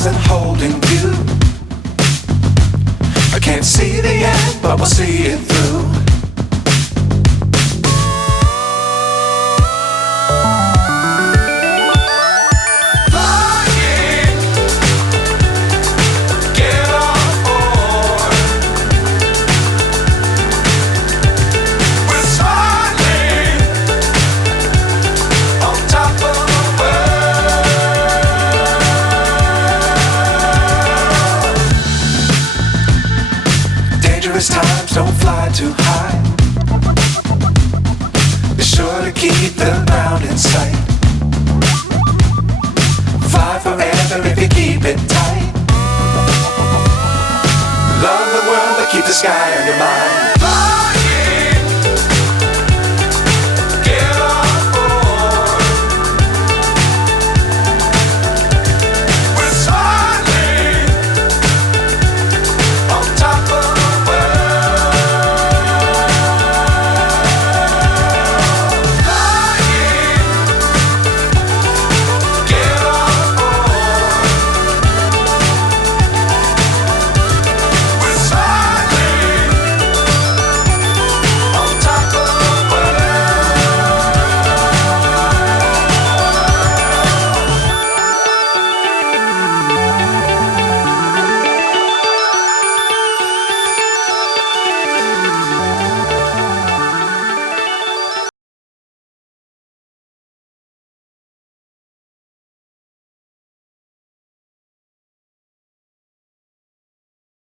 stars and holding you. I can't see the end, but we'll see it through. Times don't fly too high. Be sure to keep the ground in sight. Fly forever if you keep it tight. Love the world but keep the sky on your mind.